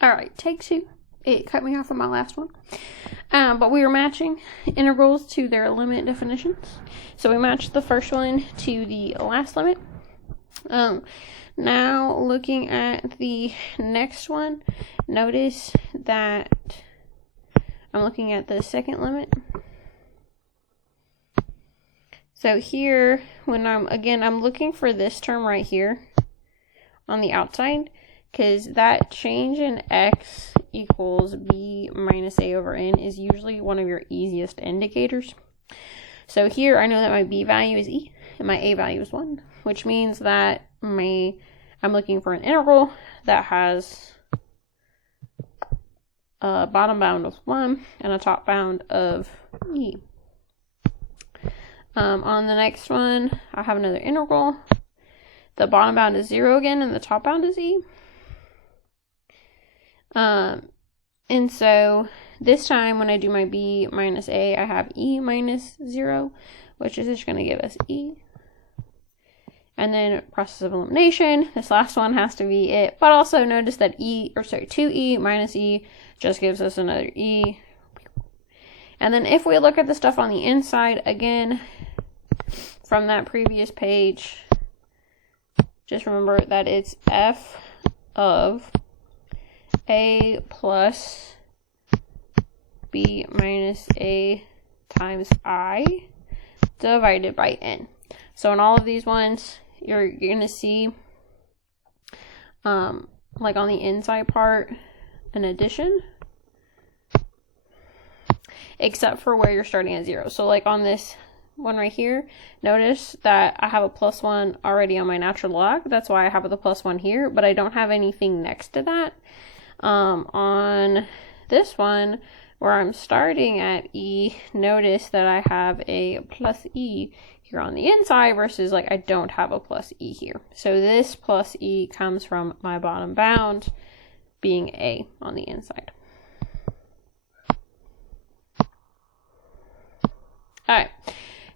All right, take two. It cut me off on my last one. But we were matching integrals to their limit definitions. So we matched the first one to the last limit. Now looking at the next one, notice that I'm looking at the second limit. So here, when I'm looking for this term right here on the outside, because that change in x equals b minus a over n is usually one of your easiest indicators. So here I know that my b value is e and my a value is 1, which means that I'm looking for an integral that has a bottom bound of 1 and a top bound of e. On the next one, I have another integral. The bottom bound is 0 again and the top bound is e. And so this time when I do my b minus a, I have e minus 0, which is just going to give us e. And then process of elimination, this last one has to be it. But also notice that 2e minus e just gives us another e. And then if we look at the stuff on the inside, again, from that previous page, just remember that it's f of a plus b minus a times I divided by n. So in all of these ones, you're going to see, like on the inside part, an addition, except for where you're starting at 0. So like on this one right here, notice that I have a plus 1 already on my natural log. That's why I have the plus 1 here, but I don't have anything next to that. On this one, where I'm starting at e, notice that I have a plus e here on the inside versus like I don't have a plus e here. So this plus e comes from my bottom bound being a on the inside. Alright,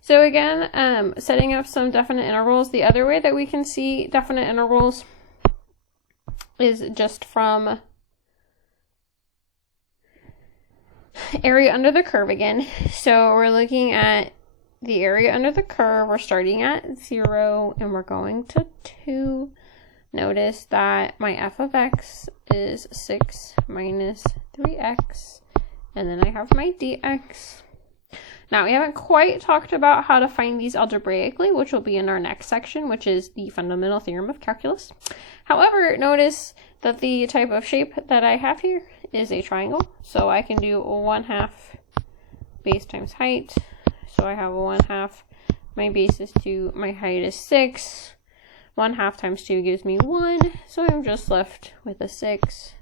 so again, setting up some definite intervals. The other way that we can see definite intervals is just from area under the curve again. So we're looking at the area under the curve. We're starting at 0 and we're going to 2. Notice that my f of x is 6 minus 3x, and then I have my dx. Now, we haven't quite talked about how to find these algebraically, which will be in our next section, which is the fundamental theorem of calculus. However, notice that the type of shape that I have here is a triangle. So I can do 1/2 base times height. So I have 1/2, my base is 2, my height is 6. 1/2 times 2 gives me 1. So I'm just left with a 6.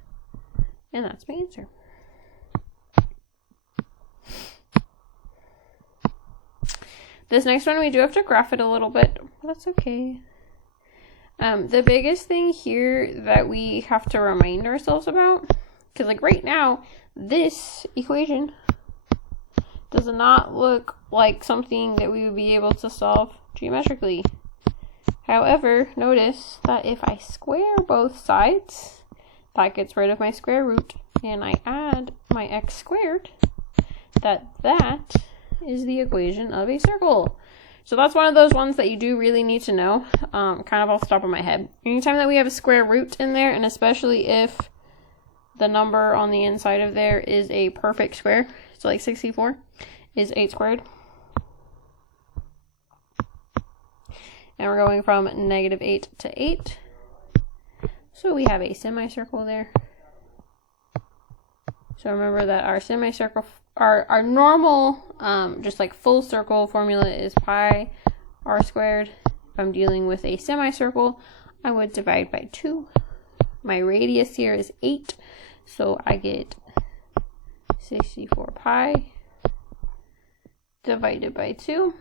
And that's my answer. This next one, we do have to graph it a little bit. That's okay. The biggest thing here that we have to remind ourselves about, because like right now, this equation does not look like something that we would be able to solve geometrically. However, notice that if I square both sides, that gets rid of my square root, and I add my x squared, that is the equation of a circle. So that's one of those ones that you do really need to know, kind of off the top of my head. Anytime that we have a square root in there, and especially if the number on the inside of there is a perfect square, so like 64 is 8 squared. And we're going from -8 to 8. So we have a semicircle there. So remember that our semicircle, our normal, just like full circle formula is pi r squared. If I'm dealing with a semicircle, I would divide by 2. My radius here is 8, so I get 64 pi divided by 2.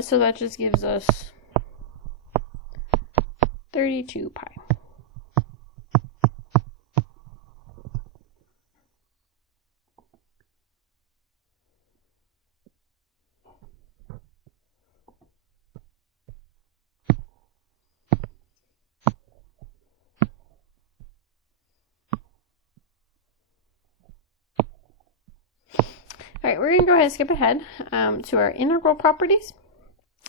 So that just gives us 32 pi. right, we're going to go ahead and skip ahead to our integral properties.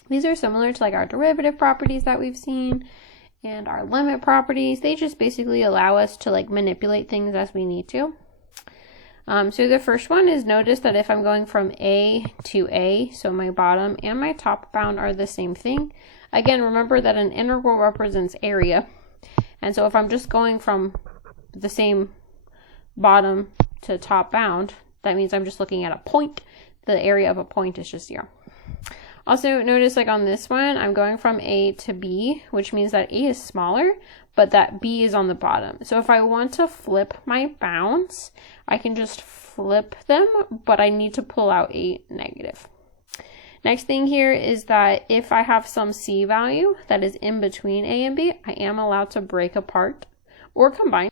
These are similar to like our derivative properties that we've seen and our limit properties. They just basically allow us to like manipulate things as we need to. So the first one is, notice that if I'm going from A to A, so my bottom and my top bound are the same thing. Again, remember that an integral represents area. And so if I'm just going from the same bottom to top bound, that means I'm just looking at a point. The area of a point is just 0. Also, notice like on this one, I'm going from A to B, which means that A is smaller, but that B is on the bottom. So if I want to flip my bounds, I can just flip them, but I need to pull out a negative. Next thing here is that if I have some C value that is in between A and B, I am allowed to break apart or combine.